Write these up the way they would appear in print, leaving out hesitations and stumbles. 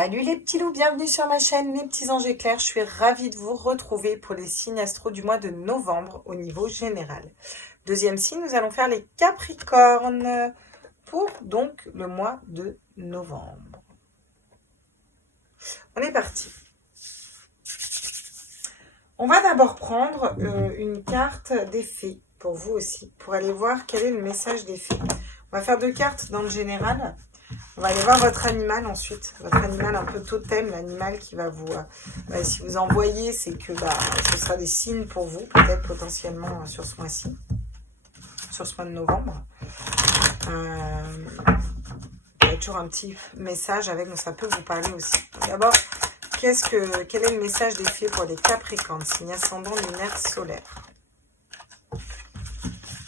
Salut les petits loups, bienvenue sur ma chaîne Les Petits Anges Éclairs. Je suis ravie de vous retrouver pour les signes astro du mois de novembre au niveau général. Deuxième signe, nous allons faire les Capricornes pour donc le mois de novembre. On est parti. On va d'abord prendre une carte des fées pour vous aussi, pour aller voir quel est le message des fées. On va faire deux cartes dans le général. On va aller voir votre animal ensuite, votre animal un peu totem, l'animal qui va vous... si vous envoyez, c'est que ce sera des signes pour vous, peut-être potentiellement sur ce mois-ci, sur ce mois de novembre. Il y a toujours un petit message avec, donc ça peut vous parler aussi. D'abord, quel est le message des fées pour les Capricornes, signe ascendant lunaire solaire?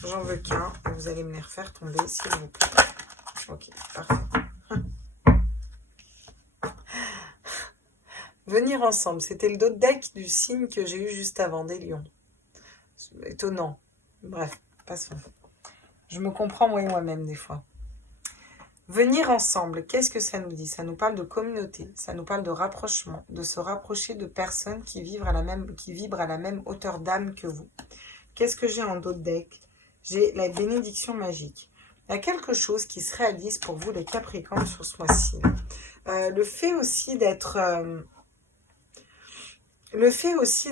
J'en veux qu'un, et vous allez me les refaire tomber, s'il vous plaît. Ok, parfait. Venir ensemble, c'était le dos de deck du signe que j'ai eu juste avant, des lions. Étonnant. Bref, passons. Je me comprends moi-même des fois. Venir ensemble, qu'est-ce que ça nous dit? Ça nous parle de communauté, ça nous parle de rapprochement, de se rapprocher de personnes qui vibrent à la même hauteur d'âme que vous. Qu'est-ce que j'ai en dos de deck? J'ai la bénédiction magique. Il y a quelque chose qui se réalise pour vous les Capricornes sur ce mois-ci. Le fait aussi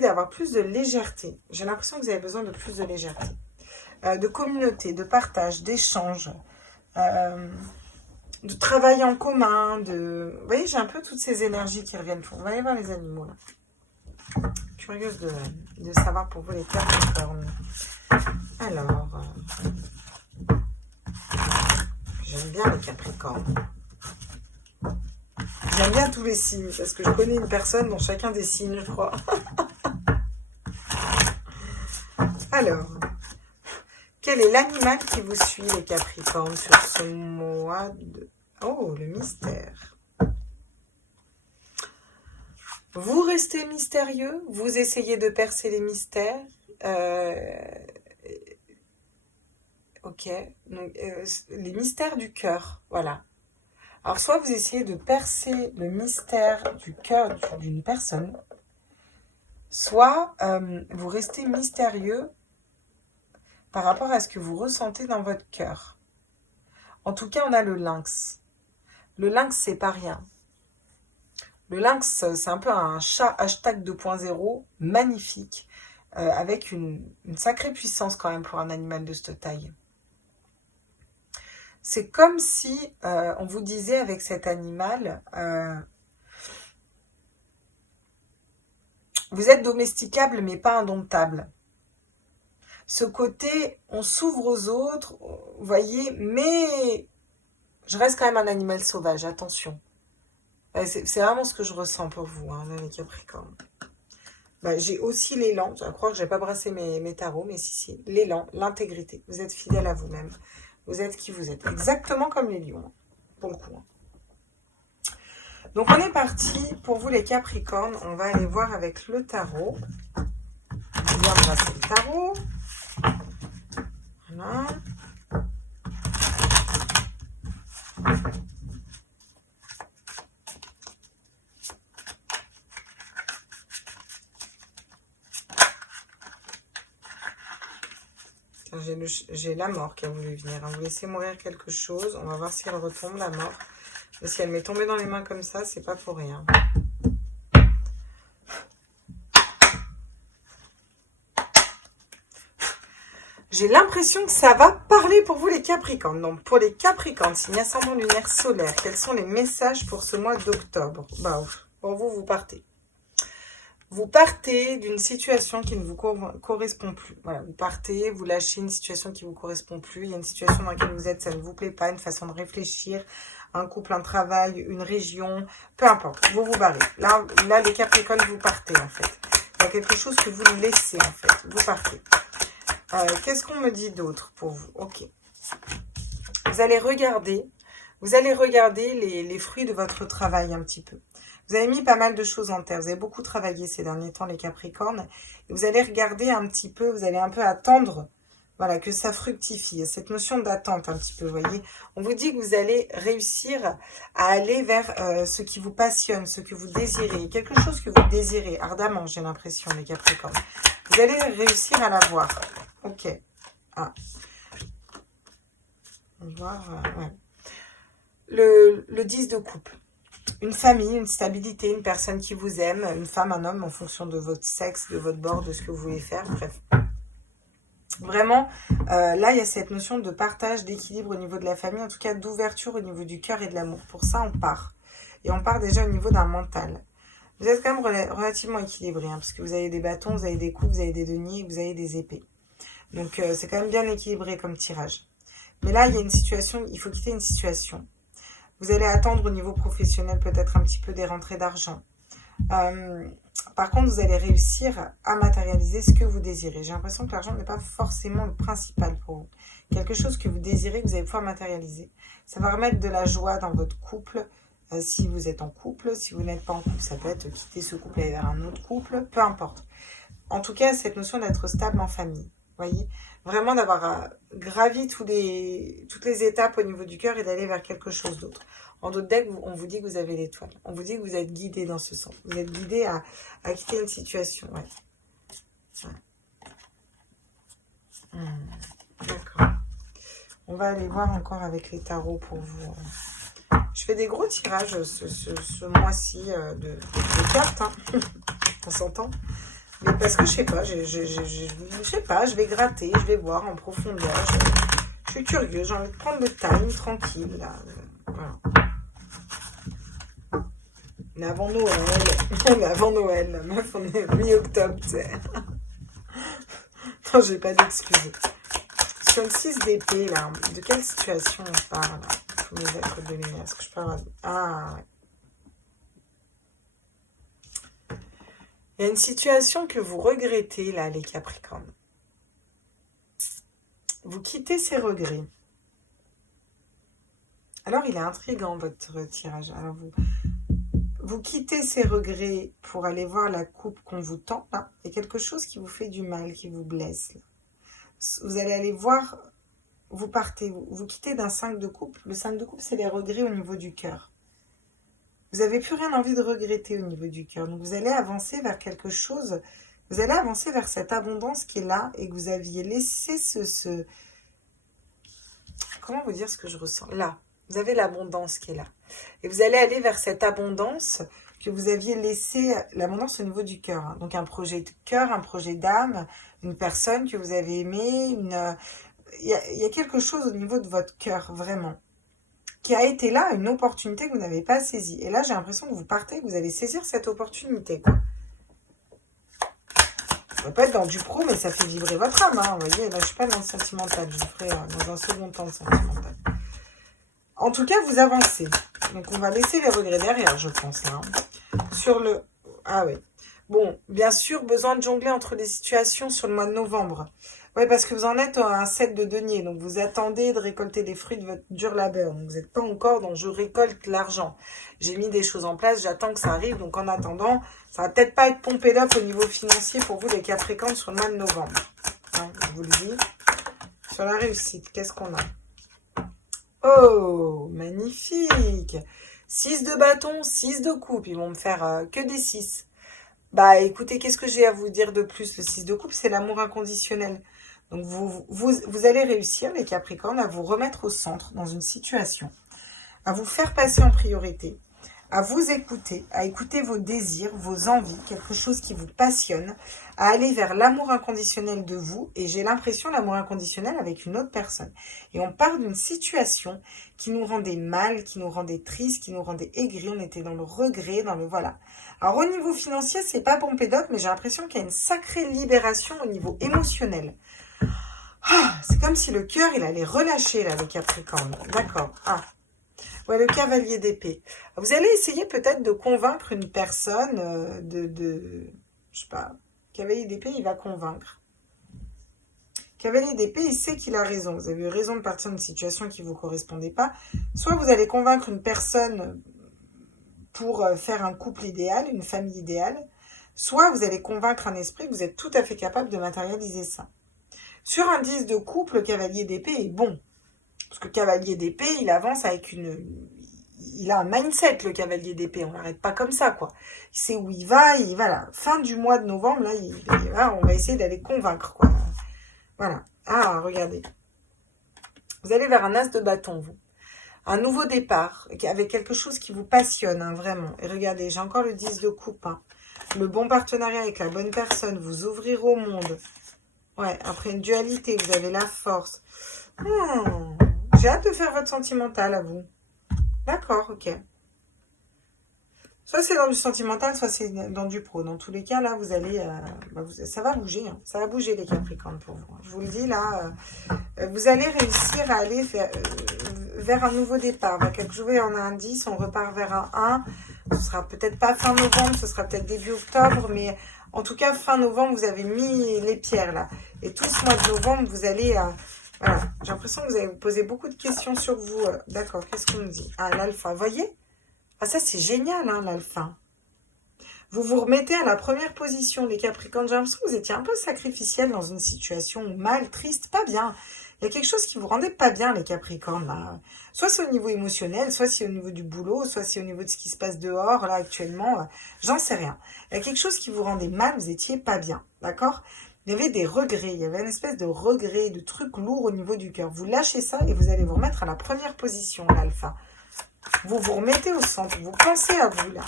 d'avoir plus de légèreté. J'ai l'impression que vous avez besoin de plus de légèreté. De communauté, de partage, d'échange, de travail en commun. Vous voyez, j'ai un peu toutes ces énergies qui reviennent. On va aller voir les animaux là. Curieuse de savoir pour vous les Capricornes. Alors, j'aime bien les Capricornes. J'aime bien tous les signes, parce que je connais une personne dans chacun des signes, je crois. Alors, quel est l'animal qui vous suit, les Capricornes, sur ce mois de... Oh, le mystère. Vous restez mystérieux, vous essayez de percer les mystères. Ok, donc, les mystères du cœur, voilà. Alors, soit vous essayez de percer le mystère du cœur d'une personne, soit vous restez mystérieux par rapport à ce que vous ressentez dans votre cœur. En tout cas, on a le lynx. Le lynx, c'est pas rien. Le lynx, c'est un peu un chat hashtag 2.0 magnifique, avec une sacrée puissance quand même pour un animal de cette taille. C'est comme si on vous disait avec cet animal, vous êtes domesticable mais pas indomptable. Ce côté, on s'ouvre aux autres, vous voyez, mais je reste quand même un animal sauvage, attention. C'est vraiment ce que je ressens pour vous, hein, les Capricornes. J'ai aussi l'élan, je crois que je n'ai pas brassé mes tarots, mais si, l'élan, l'intégrité. Vous êtes fidèle à vous-même. Vous êtes qui vous êtes. Exactement comme les lions, pour le coup. Donc, on est parti. Pour vous, les Capricornes, on va aller voir avec le tarot. Bien brasser le tarot. Voilà. J'ai la mort qui a voulu venir. Vous laissez mourir quelque chose. On va voir si elle retombe, la mort. Mais si elle m'est tombée dans les mains comme ça, c'est pas pour rien. J'ai l'impression que ça va parler pour vous les Capricornes. Donc pour les Capricornes, signe ascendant lunaire solaire, quels sont les messages pour ce mois d'octobre? Pour vous, vous partez. Vous partez d'une situation qui ne vous correspond plus. Voilà, vous partez, vous lâchez une situation qui ne vous correspond plus. Il y a une situation dans laquelle vous êtes, ça ne vous plaît pas, une façon de réfléchir, un couple, un travail, une région, peu importe. Vous vous barrez. Là les Capricornes, vous partez en fait. Il y a quelque chose que vous laissez en fait. Vous partez. Qu'est-ce qu'on me dit d'autre pour vous? Ok. Vous allez regarder les fruits de votre travail un petit peu. Vous avez mis pas mal de choses en terre. Vous avez beaucoup travaillé ces derniers temps, les Capricornes. Et vous allez regarder un petit peu, vous allez un peu attendre Voilà, que ça fructifie. Cette notion d'attente un petit peu, vous voyez. On vous dit que vous allez réussir à aller vers ce qui vous passionne, ce que vous désirez. Quelque chose que vous désirez ardemment, j'ai l'impression, les Capricornes. Vous allez réussir à l'avoir. Ok. Ah. On va voir, ouais. Le 10 de coupe. Une famille, une stabilité, une personne qui vous aime, une femme, un homme, en fonction de votre sexe, de votre bord, de ce que vous voulez faire, bref. Vraiment, là, il y a cette notion de partage, d'équilibre au niveau de la famille, en tout cas d'ouverture au niveau du cœur et de l'amour. Pour ça, on part. Et on part déjà au niveau d'un mental. Vous êtes quand même relativement équilibré, hein, parce que vous avez des bâtons, vous avez des coups, vous avez des deniers, vous avez des épées. Donc, c'est quand même bien équilibré comme tirage. Mais là, il y a une situation, il faut quitter une situation. Vous allez attendre au niveau professionnel peut-être un petit peu des rentrées d'argent. Par contre, vous allez réussir à matérialiser ce que vous désirez. J'ai l'impression que l'argent n'est pas forcément le principal pour vous. Quelque chose que vous désirez, que vous allez pouvoir matérialiser. Ça va remettre de la joie dans votre couple. Si vous êtes en couple, si vous n'êtes pas en couple, ça peut être quitter ce couple et aller vers un autre couple, peu importe. En tout cas, cette notion d'être stable en famille. Voyez, vraiment d'avoir gravi toutes les étapes au niveau du cœur et d'aller vers quelque chose d'autre. En d'autres decks, on vous dit que vous avez l'étoile. On vous dit que vous êtes guidé dans ce sens. Vous êtes guidé à quitter une situation. Ouais. D'accord. On va aller voir encore avec les tarots pour vous. Je fais des gros tirages ce mois-ci de cartes. Hein. On s'entend. Mais parce que je sais pas, je vais gratter, je vais voir en profondeur. Je suis curieux, j'ai envie de prendre le time tranquille là. Voilà. On est avant Noël, la meuf, on est mi-octobre, tu sais. Non, j'ai pas d'excuses. Sur le 6 d'épée, là, de quelle situation on parle là? Faut mes êtres de lumière, est-ce que je parle? Ah, ouais. Il y a une situation que vous regrettez, là, les Capricornes. Vous quittez ces regrets. Alors, il est intriguant, votre tirage. Alors, vous quittez ces regrets pour aller voir la coupe qu'on vous tend. Là. Il y a quelque chose qui vous fait du mal, qui vous blesse. Là. Vous allez aller voir, vous partez, vous quittez d'un 5 de coupe. Le 5 de coupe, c'est les regrets au niveau du cœur. Vous n'avez plus rien envie de regretter au niveau du cœur. Donc, vous allez avancer vers quelque chose. Vous allez avancer vers cette abondance qui est là et que vous aviez laissé ce... Comment vous dire ce que je ressens? Là, vous avez l'abondance qui est là. Et vous allez aller vers cette abondance que vous aviez laissé, l'abondance au niveau du cœur. Hein. Donc, un projet de cœur, un projet d'âme, une personne que vous avez aimée. Il y a quelque chose au niveau de votre cœur, vraiment, qui a été là, une opportunité que vous n'avez pas saisie. Et là, j'ai l'impression que vous partez, que vous allez saisir cette opportunité. Quoi. Ça va pas être dans du pro, mais ça fait vibrer votre âme. Hein, vous voyez, là, je ne suis pas dans le sentimental. Je le ferai dans un second temps, le sentimental. En tout cas, vous avancez. Donc, on va laisser les regrets derrière, je pense. Là, hein. Sur le... Ah oui. Bon, bien sûr, besoin de jongler entre les situations sur le mois de novembre. Oui, parce que vous en êtes à un 7 de denier. Donc, vous attendez de récolter les fruits de votre dur labeur. Donc, vous n'êtes pas encore dans « je récolte l'argent ». J'ai mis des choses en place, j'attends que ça arrive. Donc, en attendant, ça va peut-être pas être pompé d'off au niveau financier pour vous, les Capricornes, sur le mois de novembre. Hein, je vous le dis. Sur la réussite, qu'est-ce qu'on a? Oh, magnifique! 6 de bâton, 6 de coupe. Ils vont me faire que des 6. Bah, écoutez, qu'est-ce que j'ai à vous dire de plus? Le 6 de coupe, c'est l'amour inconditionnel. Donc, vous allez réussir, les Capricornes, à vous remettre au centre dans une situation, à vous faire passer en priorité, à vous écouter, à écouter vos désirs, vos envies, quelque chose qui vous passionne, à aller vers l'amour inconditionnel de vous. Et j'ai l'impression l'amour inconditionnel avec une autre personne. Et on part d'une situation qui nous rendait mal, qui nous rendait triste, qui nous rendait aigris. On était dans le regret, dans le voilà. Alors, au niveau financier, c'est pas pompé d'off, mais j'ai l'impression qu'il y a une sacrée libération au niveau émotionnel. Ah, c'est comme si le cœur, il allait relâcher, là, le Capricorne. D'accord. Ah. Ouais, le cavalier d'épée. Vous allez essayer peut-être de convaincre une personne je sais pas, cavalier d'épée, il va convaincre. Cavalier d'épée, il sait qu'il a raison. Vous avez eu raison de partir d'une situation qui ne vous correspondait pas. Soit vous allez convaincre une personne pour faire un couple idéal, une famille idéale. Soit vous allez convaincre un esprit que vous êtes tout à fait capable de matérialiser ça. Sur un 10 de coupe, le cavalier d'épée est bon. Parce que cavalier d'épée, il avance avec une... Il a un mindset, le cavalier d'épée. On n'arrête pas comme ça, quoi. Il sait où il va. Voilà. Fin du mois de novembre, là, on va essayer d'aller convaincre, quoi. Voilà. Ah, regardez. Vous allez vers un as de bâton, vous. Un nouveau départ, avec quelque chose qui vous passionne, hein, vraiment. Et regardez, j'ai encore le 10 de coupe. Hein. Le bon partenariat avec la bonne personne, vous ouvrir au monde. Ouais, après une dualité, vous avez la force. J'ai hâte de faire votre sentimental à vous. D'accord, ok. Soit c'est dans du sentimental, soit c'est dans du pro. Dans tous les cas, là, vous allez... ça va bouger. Hein. Ça va bouger, les Capricornes, pour vous. Je vous le dis, là, vous allez réussir à aller vers un nouveau départ. Vers quelque chose, on a un 10, on repart vers un 1. Ce sera peut-être pas fin novembre, ce sera peut-être début octobre, mais en tout cas, fin novembre, vous avez mis les pierres, là. Et tout ce mois de novembre, vous allez... voilà, j'ai l'impression que vous allez vous poser beaucoup de questions sur vous. D'accord, qu'est-ce qu'on me dit? Ah, l'alpha, voyez? Ah, ça, c'est génial, hein, l'alpha. Vous vous remettez à la première position, les Capricornes. J'ai l'impression que vous étiez un peu sacrificiel dans une situation mal, triste, pas bien. Il y a quelque chose qui vous rendait pas bien, les Capricornes, là. Soit c'est au niveau émotionnel, soit c'est au niveau du boulot, soit c'est au niveau de ce qui se passe dehors, là, actuellement. J'en sais rien. Il y a quelque chose qui vous rendait mal, vous étiez pas bien, d'accord? Il y avait des regrets, il y avait une espèce de regret, de truc lourd au niveau du cœur. Vous lâchez ça et vous allez vous remettre à la première position, l'alpha. Vous vous remettez au centre, vous pensez à vous, là.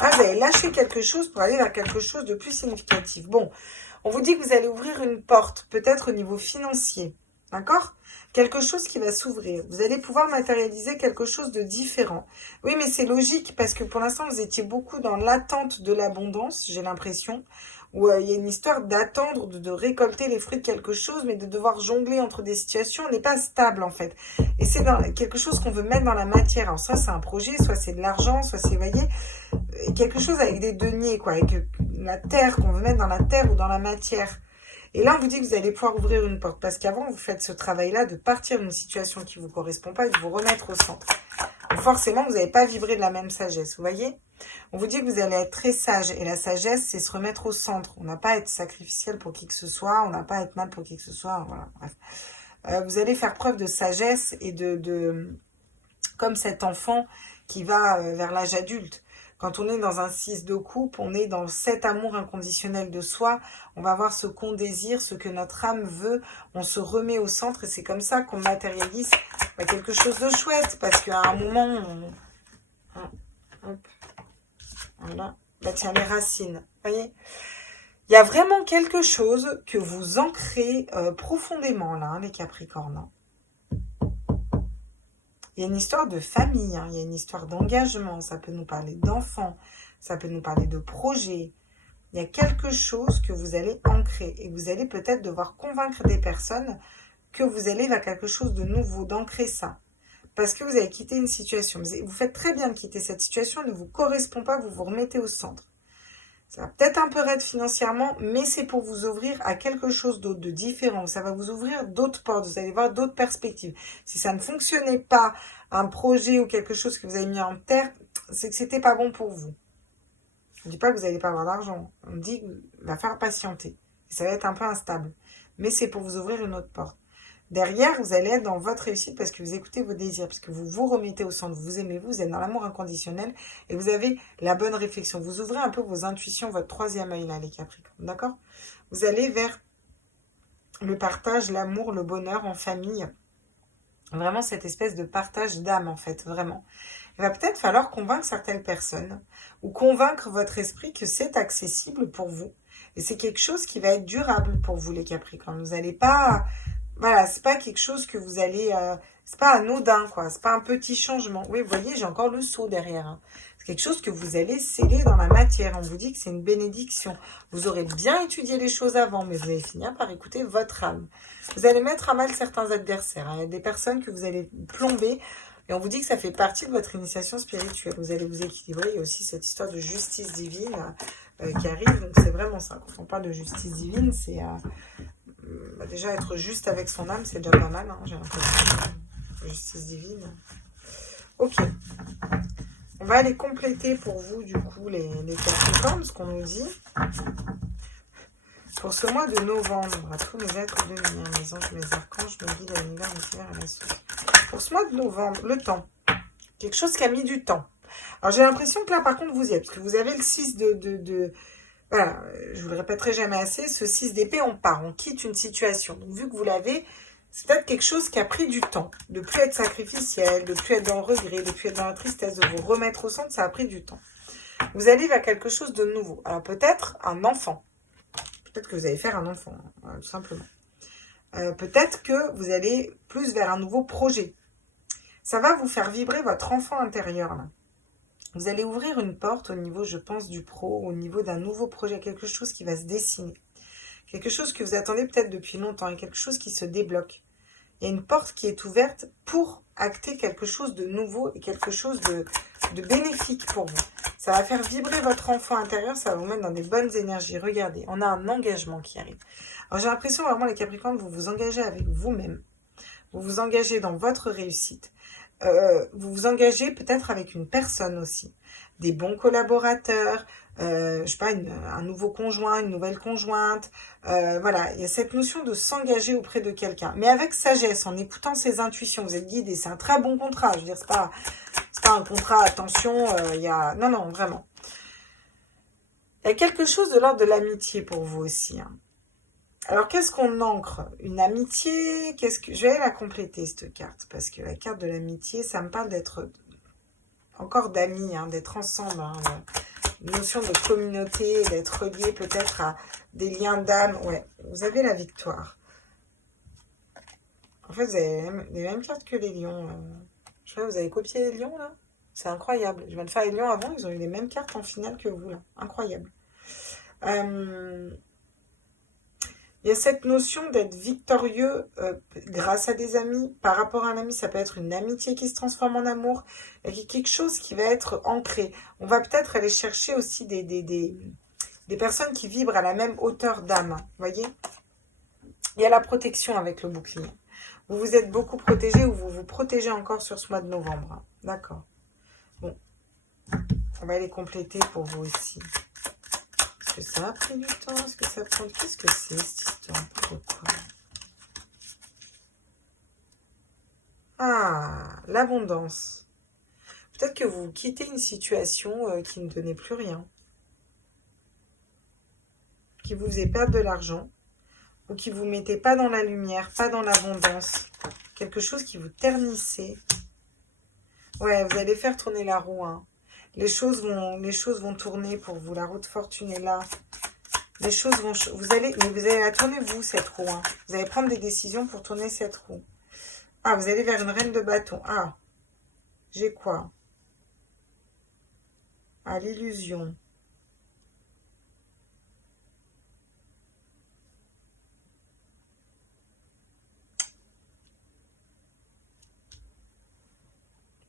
Ah, vous allez lâcher quelque chose pour aller vers quelque chose de plus significatif. Bon, on vous dit que vous allez ouvrir une porte, peut-être au niveau financier, d'accord? Quelque chose qui va s'ouvrir. Vous allez pouvoir matérialiser quelque chose de différent. Oui, mais c'est logique, parce que pour l'instant, vous étiez beaucoup dans l'attente de l'abondance, j'ai l'impression, où il y a une histoire d'attendre, de récolter les fruits de quelque chose, mais de devoir jongler entre des situations, on n'est pas stable, en fait. Et c'est quelque chose qu'on veut mettre dans la matière. Alors, soit c'est un projet, soit c'est de l'argent, soit c'est, vous voyez, quelque chose avec des deniers, quoi, avec la terre, qu'on veut mettre dans la terre ou dans la matière. Et là, on vous dit que vous allez pouvoir ouvrir une porte, parce qu'avant, vous faites ce travail-là de partir d'une situation qui ne vous correspond pas et de vous remettre au centre. Donc forcément, vous n'avez pas vibré de la même sagesse, vous voyez? On vous dit que vous allez être très sage, et la sagesse, c'est se remettre au centre. On n'a pas à être sacrificiel pour qui que ce soit, on n'a pas à être mal pour qui que ce soit, voilà, bref. Vous allez faire preuve de sagesse et comme cet enfant qui va vers l'âge adulte. Quand on est dans un 6 de coupe, on est dans cet amour inconditionnel de soi. On va voir ce qu'on désire, ce que notre âme veut. On se remet au centre et c'est comme ça qu'on matérialise quelque chose de chouette. Parce qu'à un moment, hop, voilà. Bah tiens, les racines, voyez. Il y a vraiment quelque chose que vous ancrez profondément là, hein, les Capricornes. Il y a une histoire de famille, hein, il y a une histoire d'engagement, ça peut nous parler d'enfants, ça peut nous parler de projets. Il y a quelque chose que vous allez ancrer et vous allez peut-être devoir convaincre des personnes que vous allez vers quelque chose de nouveau, d'ancrer ça. Parce que vous avez quitté une situation. Vous faites très bien de quitter cette situation, elle ne vous correspond pas, vous vous remettez au centre. Ça va peut-être un peu raide financièrement, mais c'est pour vous ouvrir à quelque chose d'autre, de différent. Ça va vous ouvrir d'autres portes, vous allez voir d'autres perspectives. Si ça ne fonctionnait pas, un projet ou quelque chose que vous avez mis en terre, c'est que c'était pas bon pour vous. On ne dit pas que vous n'allez pas avoir d'argent. On dit qu'il va falloir patienter. Et ça va être un peu instable. Mais c'est pour vous ouvrir une autre porte. Derrière, vous allez être dans votre réussite parce que vous écoutez vos désirs, parce que vous vous remettez au centre, vous aimez vous êtes dans l'amour inconditionnel et vous avez la bonne réflexion. Vous ouvrez un peu vos intuitions, votre troisième œil là, les Capricornes, d'accord? Vous allez vers le partage, l'amour, le bonheur en famille. Vraiment cette espèce de partage d'âme en fait, vraiment. Il va peut-être falloir convaincre certaines personnes ou convaincre votre esprit que c'est accessible pour vous. Et c'est quelque chose qui va être durable pour vous les Capricornes. Vous n'allez pas... Voilà, c'est pas quelque chose que vous allez... c'est pas anodin, quoi. C'est pas un petit changement. Oui, vous voyez, j'ai encore le sceau derrière. Hein. C'est quelque chose que vous allez sceller dans la matière. On vous dit que c'est une bénédiction. Vous aurez bien étudié les choses avant, mais vous allez finir par écouter votre âme. Vous allez mettre à mal certains adversaires. Hein. Il y a des personnes que vous allez plomber. Et on vous dit que ça fait partie de votre initiation spirituelle. Vous allez vous équilibrer. Il y a aussi cette histoire de justice divine qui arrive. Donc c'est vraiment ça. Quand on parle de justice divine, c'est... déjà, être juste avec son âme, c'est déjà pas mal, hein, j'ai l'impression. Justice divine. Ok. On va aller compléter pour vous, du coup, les Capricornes, ce qu'on nous dit. Pour ce mois de novembre, à tous mes êtres de lumière, mes anges, mes archanges, mes guides, l'univers, l'univers et la source. Pour ce mois de novembre, le temps. Quelque chose qui a mis du temps. Alors j'ai l'impression que là, par contre, vous y êtes. Parce que vous avez le 6 Voilà, je vous le répéterai jamais assez. Ce 6 d'épée, on part, on quitte une situation. Donc vu que vous l'avez, c'est peut-être quelque chose qui a pris du temps. De plus être sacrificiel, de plus être dans le regret, de plus être dans la tristesse, de vous remettre au centre, ça a pris du temps. Vous allez vers quelque chose de nouveau. Alors peut-être un enfant. Peut-être que vous allez faire un enfant, hein, tout simplement. Peut-être que vous allez plus vers un nouveau projet. Ça va vous faire vibrer votre enfant intérieur, là. Vous allez ouvrir une porte au niveau, je pense, du pro, au niveau d'un nouveau projet, quelque chose qui va se dessiner. Quelque chose que vous attendez peut-être depuis longtemps et quelque chose qui se débloque. Il y a une porte qui est ouverte pour acter quelque chose de nouveau et quelque chose de bénéfique pour vous. Ça va faire vibrer votre enfant intérieur, ça va vous mettre dans des bonnes énergies. Regardez, on a un engagement qui arrive. Alors j'ai l'impression vraiment, les Capricornes, vous vous engagez avec vous-même. Vous vous engagez dans votre réussite. Vous vous engagez peut-être avec une personne aussi. Des bons collaborateurs, je sais pas, un nouveau conjoint, une nouvelle conjointe. Voilà, il y a cette notion de s'engager auprès de quelqu'un. Mais avec sagesse, en écoutant ses intuitions. Vous êtes guidé, c'est un très bon contrat. Je veux dire, c'est pas un contrat, attention, il y a... Non, non, vraiment. Il y a quelque chose de l'ordre de l'amitié pour vous aussi, hein. Alors, qu'est-ce qu'on ancre? Une amitié? Je vais la compléter, cette carte. Parce que la carte de l'amitié, ça me parle d'être... Encore d'amis, hein, d'être ensemble. Hein, une notion de communauté, d'être relié peut-être à des liens d'âme. Ouais, vous avez la victoire. En fait, vous avez les mêmes cartes que les lions. Je sais pas, vous avez copié les lions, là? C'est incroyable. Je viens de faire les lions avant, ils ont eu les mêmes cartes en finale que vous, là. Incroyable. Il y a cette notion d'être victorieux grâce à des amis. Par rapport à un ami, ça peut être une amitié qui se transforme en amour. Il y a quelque chose qui va être ancré. On va peut-être aller chercher aussi des personnes qui vibrent à la même hauteur d'âme. Vous voyez? Il y a la protection avec le bouclier. Vous vous êtes beaucoup protégé ou vous vous protégez encore sur ce mois de novembre. D'accord. Bon. On va les compléter pour vous aussi. Est-ce que ça a pris du temps? Est-ce que ça prend... Qu'est-ce que c'est, cette histoire? Pourquoi? Ah, l'abondance. Peut-être que vous quittez une situation qui ne donnait plus rien. Qui vous faisait perdre de l'argent. Ou qui ne vous mettait pas dans la lumière, pas dans l'abondance. Quelque chose qui vous ternissait. Ouais, vous allez faire tourner la roue, hein. Les choses vont tourner pour vous. La roue de fortune est là. Les choses vont... Vous allez la tourner, vous, cette roue, hein. Vous allez prendre des décisions pour tourner cette roue. Ah, vous allez vers une reine de bâton. Ah, j'ai quoi? Ah, l'illusion.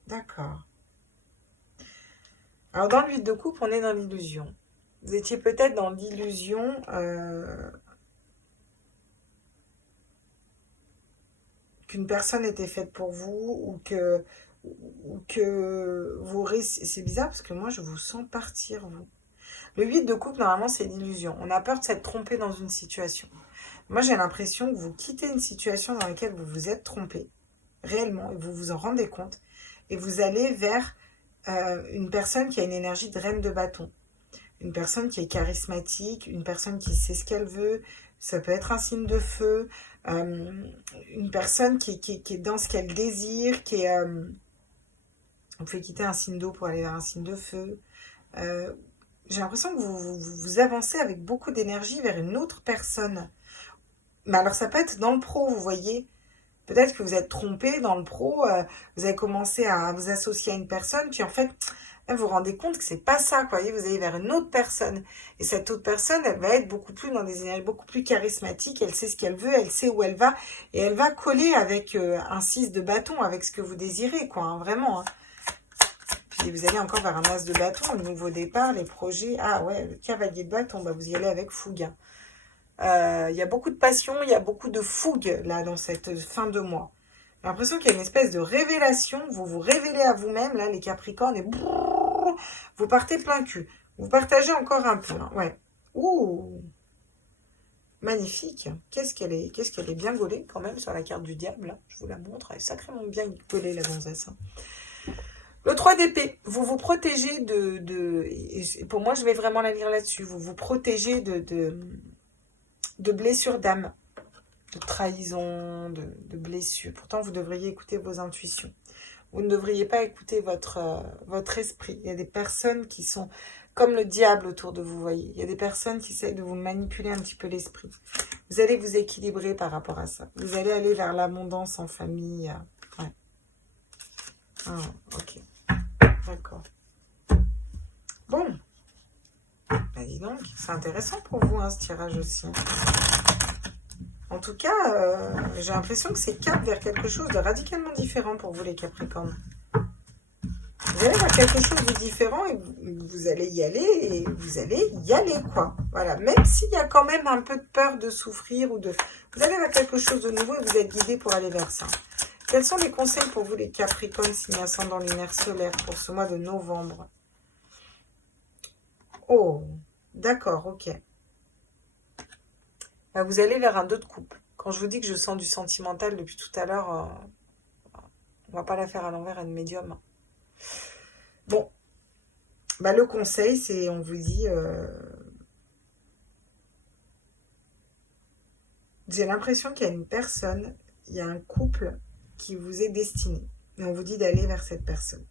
D'accord. Alors, dans le 8 de coupe, on est dans l'illusion. Vous étiez peut-être dans l'illusion qu'une personne était faite pour vous ou que vous... C'est bizarre parce que moi, je vous sens partir, vous. Le 8 de coupe, normalement, c'est l'illusion. On a peur de s'être trompé dans une situation. Moi, j'ai l'impression que vous quittez une situation dans laquelle vous vous êtes trompé, réellement, et vous vous en rendez compte, et vous allez vers une personne qui a une énergie de reine de bâton. Une personne qui est charismatique, une personne qui sait ce qu'elle veut, ça peut être un signe de feu, une personne qui est dans ce qu'elle désire, qui est... vous pouvez quitter un signe d'eau pour aller vers un signe de feu. J'ai l'impression que vous avancez avec beaucoup d'énergie vers une autre personne. Mais alors ça peut être dans le pro, vous voyez. Peut-être que vous êtes trompé dans le pro, vous avez commencé à vous associer à une personne, puis en fait, vous vous rendez compte que c'est pas ça, quoi. Vous allez vers une autre personne. Et cette autre personne, elle va être beaucoup plus dans des énergies beaucoup plus charismatiques, elle sait ce qu'elle veut, elle sait où elle va, et elle va coller avec un 6 de bâton, avec ce que vous désirez, quoi, hein, vraiment. Hein. Puis vous allez encore vers un as de bâton, le nouveau départ, les projets. Ah ouais, le cavalier de bâton, bah vous y allez avec fougue. Il y a beaucoup de passion, il y a beaucoup de fougue là dans cette fin de mois. J'ai l'impression qu'il y a une espèce de révélation. Vous vous révélez à vous-même, là, les Capricornes, et brrr, vous partez plein cul. Vous partagez encore un peu. Hein, ouais. Ouh. magnifique. Qu'est-ce qu'elle est bien gaulée quand même sur la carte du diable. Je vous la montre. Elle est sacrément bien gaulée, la gonzesse. Le 3 d'épée. Vous vous protégez et pour moi, je vais vraiment la lire là-dessus. Vous vous protégez de blessures d'âme, de trahison, de blessures. Pourtant, vous devriez écouter vos intuitions. Vous ne devriez pas écouter votre esprit. Il y a des personnes qui sont comme le diable autour de vous, voyez. Il y a des personnes qui essaient de vous manipuler un petit peu l'esprit. Vous allez vous équilibrer par rapport à ça. Vous allez aller vers l'abondance en famille. Ouais. Ah, ok. D'accord. Bon. Bah, dis donc, c'est intéressant pour vous, hein, ce tirage aussi. En tout cas, j'ai l'impression que c'est cap vers quelque chose de radicalement différent pour vous, les Capricornes. Vous allez vers quelque chose de différent et vous allez y aller et vous allez y aller, quoi. Voilà, même s'il y a quand même un peu de peur de souffrir ou de... Vous allez vers quelque chose de nouveau et vous êtes guidé pour aller vers ça. Quels sont les conseils pour vous, les Capricornes, signe ascendant lunaire solaire, pour ce mois de novembre? Oh, d'accord, ok. Bah, vous allez vers un 2 de couple. Quand je vous dis que je sens du sentimental depuis tout à l'heure, on va pas la faire à l'envers à une médium. Bon, bah, le conseil, c'est, on vous dit, j'ai l'impression qu'il y a une personne, il y a un couple qui vous est destiné. Et on vous dit d'aller vers cette personne.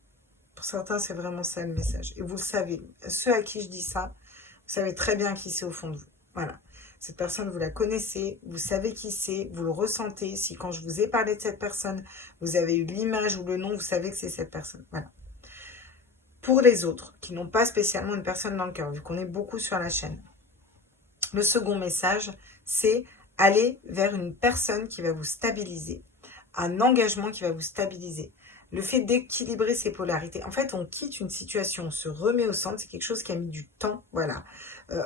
Pour certains, c'est vraiment ça le message. Et vous le savez, ceux à qui je dis ça, vous savez très bien qui c'est au fond de vous. Voilà. Cette personne, vous la connaissez, vous savez qui c'est, vous le ressentez. Si quand je vous ai parlé de cette personne, vous avez eu l'image ou le nom, vous savez que c'est cette personne. Voilà. Pour les autres, qui n'ont pas spécialement une personne dans le cœur, vu qu'on est beaucoup sur la chaîne. Le second message, c'est aller vers une personne qui va vous stabiliser, un engagement qui va vous stabiliser. Le fait d'équilibrer ces polarités. En fait, on quitte une situation, on se remet au centre. C'est quelque chose qui a mis du temps. Voilà.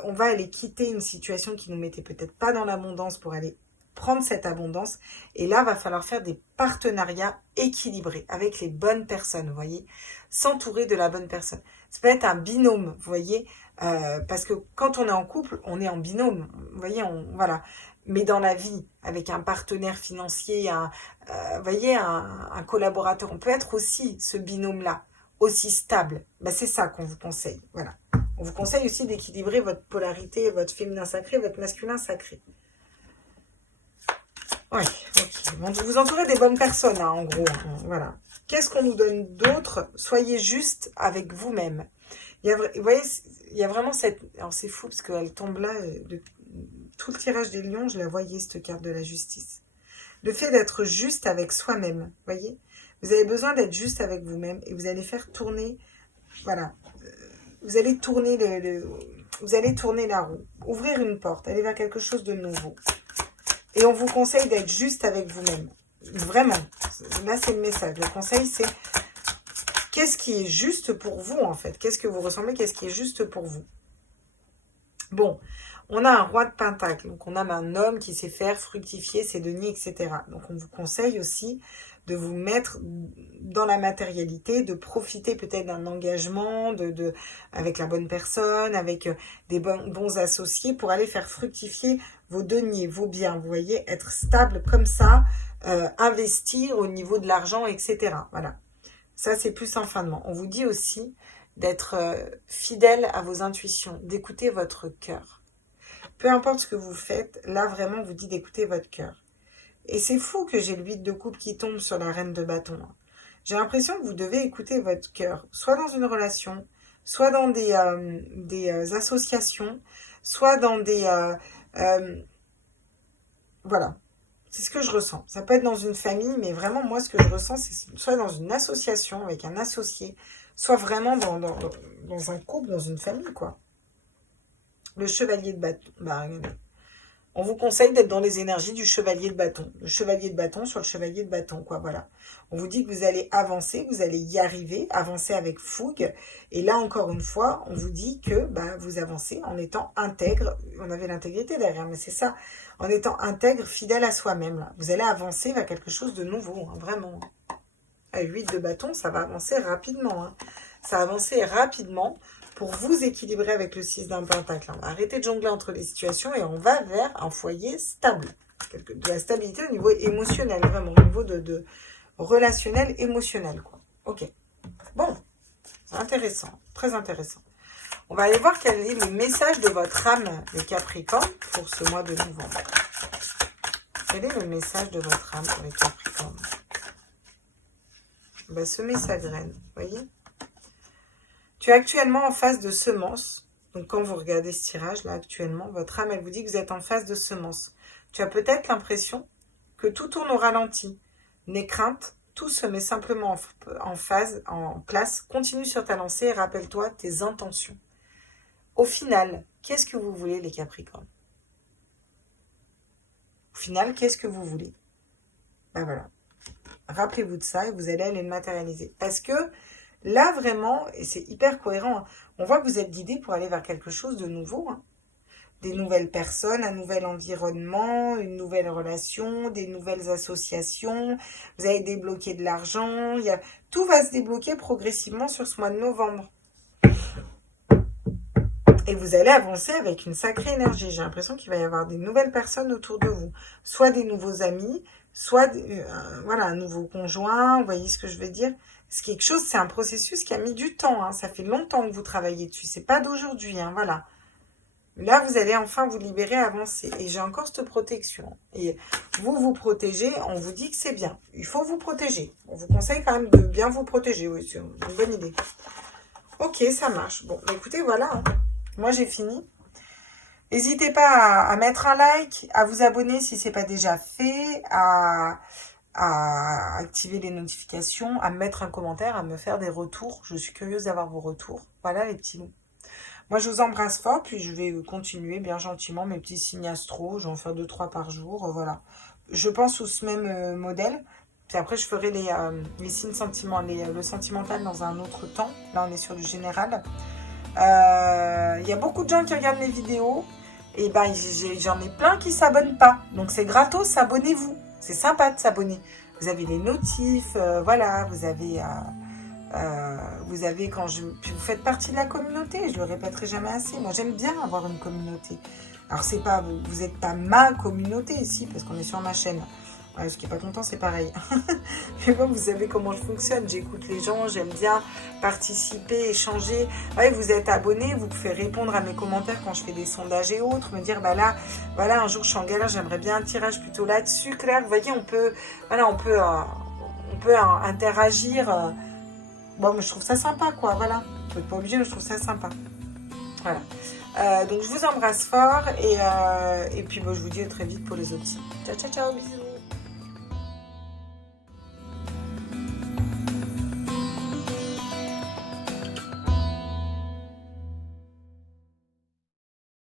On va aller quitter une situation qui nous mettait peut-être pas dans l'abondance pour aller prendre cette abondance. Et là, va falloir faire des partenariats équilibrés avec les bonnes personnes, vous voyez. S'entourer de la bonne personne. Ça peut être un binôme, vous voyez. Parce que quand on est en couple, on est en binôme. Vous voyez, voilà. Mais dans la vie, avec un partenaire financier, vous voyez, un collaborateur, on peut être aussi ce binôme-là, aussi stable. Ben, c'est ça qu'on vous conseille. Voilà. On vous conseille aussi d'équilibrer votre polarité, votre féminin sacré, votre masculin sacré. Ouais, ok. Bon, vous entourez des bonnes personnes, hein, en gros. Hein, voilà. Qu'est-ce qu'on nous donne d'autre? Soyez juste avec vous-même. Vous voyez, il y a vraiment cette... Alors, c'est fou, parce qu'elle tombe là... Tout le tirage des lions, je la voyais, cette carte de la justice. Le fait d'être juste avec soi-même, voyez. Vous avez besoin d'être juste avec vous-même et vous allez faire tourner, voilà. Vous allez tourner vous allez tourner la roue, ouvrir une porte, aller vers quelque chose de nouveau. Et on vous conseille d'être juste avec vous-même. Vraiment. Là, c'est le message. Le conseil, c'est qu'est-ce qui est juste pour vous, en fait? Qu'est-ce que vous ressemblez? Qu'est-ce qui est juste pour vous? Bon, on a un roi de pentacle, donc on a un homme qui sait faire fructifier ses deniers, etc. Donc on vous conseille aussi de vous mettre dans la matérialité, de profiter peut-être d'un engagement avec la bonne personne, avec des bons associés pour aller faire fructifier vos deniers, vos biens. Vous voyez, être stable comme ça, investir au niveau de l'argent, etc. Voilà, ça c'est plus en fin de mois. On vous dit aussi d'être fidèle à vos intuitions, d'écouter votre cœur. Peu importe ce que vous faites, là vraiment on vous dit d'écouter votre cœur. Et c'est fou que j'ai le 8 de coupe qui tombe sur la reine de bâton. J'ai l'impression que vous devez écouter votre cœur, soit dans une relation, soit dans des associations, soit dans des... voilà, c'est ce que je ressens. Ça peut être dans une famille, mais vraiment moi ce que je ressens, c'est soit dans une association avec un associé, soit vraiment dans un couple, dans une famille, quoi. Le chevalier de bâton. Bah, regardez. On vous conseille d'être dans les énergies du chevalier de bâton. Le chevalier de bâton sur le chevalier de bâton, quoi, voilà. On vous dit que vous allez avancer, vous allez y arriver, avancer avec fougue. Et là, encore une fois, on vous dit que bah, vous avancez en étant intègre. On avait l'intégrité derrière, mais c'est ça. En étant intègre, fidèle à soi-même. Vous allez avancer vers quelque chose de nouveau, hein, vraiment. À 8 de bâton, ça va avancer rapidement. Hein. Ça va avancer rapidement. pour vous équilibrer avec le 6 d'un pentacle. On va arrêter de jongler entre les situations et on va vers un foyer stable. De la stabilité au niveau émotionnel, vraiment, au niveau de relationnel, émotionnel, quoi. Ok. Bon, c'est intéressant, très intéressant. On va aller voir quel est le message de votre âme, les Capricornes, pour ce mois de novembre. Quel est le message de votre âme, les Capricornes? Ben, semer sa graine, vous voyez? Tu es actuellement en phase de semence. Donc, quand vous regardez ce tirage, là, actuellement, votre âme, elle vous dit que vous êtes en phase de semence. Tu as peut-être l'impression que tout tourne au ralenti. N'aie crainte, tout se met simplement en phase, en place. Continue sur ta lancée et rappelle-toi tes intentions. Au final, qu'est-ce que vous voulez, les Capricornes? Au final, qu'est-ce que vous voulez? Ben voilà. Rappelez-vous de ça et vous allez aller le matérialiser. Parce que là, vraiment, et c'est hyper cohérent, hein, on voit que vous êtes guidé pour aller vers quelque chose de nouveau. Hein. Des nouvelles personnes, un nouvel environnement, une nouvelle relation, des nouvelles associations. Vous allez débloquer de l'argent. Tout va se débloquer progressivement sur ce mois de novembre. Et vous allez avancer avec une sacrée énergie. J'ai l'impression qu'il va y avoir des nouvelles personnes autour de vous. Soit des nouveaux amis, soit voilà, un nouveau conjoint. Vous voyez ce que je veux dire? C'est quelque chose, c'est un processus qui a mis du temps. Hein. Ça fait longtemps que vous travaillez dessus. C'est pas d'aujourd'hui. Hein, voilà. Là, vous allez enfin vous libérer, avancer. Et j'ai encore cette protection. Et vous vous protégez, on vous dit que c'est bien. Il faut vous protéger. On vous conseille quand même de bien vous protéger. Oui, c'est une bonne idée. Ok, ça marche. Bon, bah écoutez, voilà. Hein. Moi, j'ai fini. N'hésitez pas à mettre un like, à vous abonner si ce n'est pas déjà fait, à activer les notifications, à me mettre un commentaire, à me faire des retours. Je suis curieuse d'avoir vos retours. Voilà les petits loups. Moi, je vous embrasse fort, puis je vais continuer bien gentiment mes petits signes astro. Je vais en faire 2-3 par jour, voilà. Je pense sous ce même modèle. Puis après, je ferai les signes sentiments, le sentimental dans un autre temps. Là, on est sur du général. Il y a beaucoup de gens qui regardent mes vidéos. Et ben, j'en ai plein qui ne s'abonnent pas. Donc, c'est gratos, abonnez-vous. C'est sympa de s'abonner. Vous avez les notifs, voilà, vous avez puis vous faites partie de la communauté, je le répéterai jamais assez. Moi, j'aime bien avoir une communauté. Alors, c'est pas, vous n'êtes pas ma communauté ici, parce qu'on est sur ma chaîne. Ouais, ce qui n'est pas content, c'est pareil. Mais bon, vous savez comment je fonctionne. J'écoute les gens, j'aime bien participer, échanger. Ouais, vous êtes abonné, vous pouvez répondre à mes commentaires quand je fais des sondages et autres. Me dire, bah là, voilà, un jour je suis en galère, j'aimerais bien un tirage plutôt là-dessus. Claire, vous voyez, on peut interagir. Bon, mais je trouve ça sympa, quoi, voilà. Vous n'êtes pas obligé, mais je trouve ça sympa. Voilà. Donc, je vous embrasse fort et puis bon, je vous dis à très vite pour les autres. Ciao, ciao, ciao, bisous.